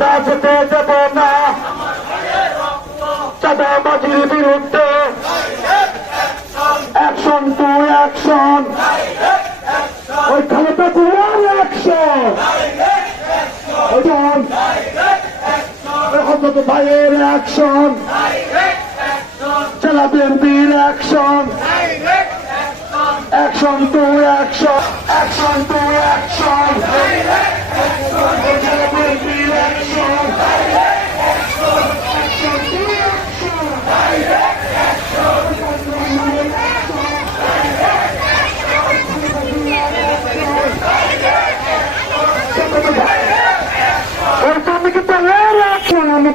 বাঁচতে দেব না চাঁদাবাজির বিরুদ্ধে অ্যাকশন টু অ্যাকশন ওই খাতা কুমার অ্যাকশন হজরত ভাইয়ের অ্যাকশন চালাবেন বীর action action to action action to action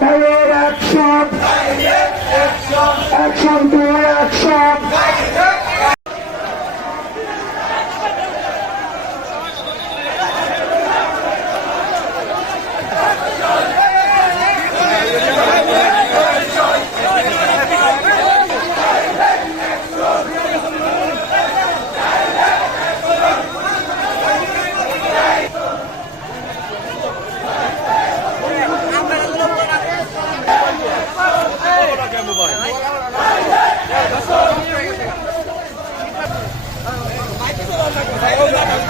ভাইয়ের অ্যাকশন অ্যাকশন টু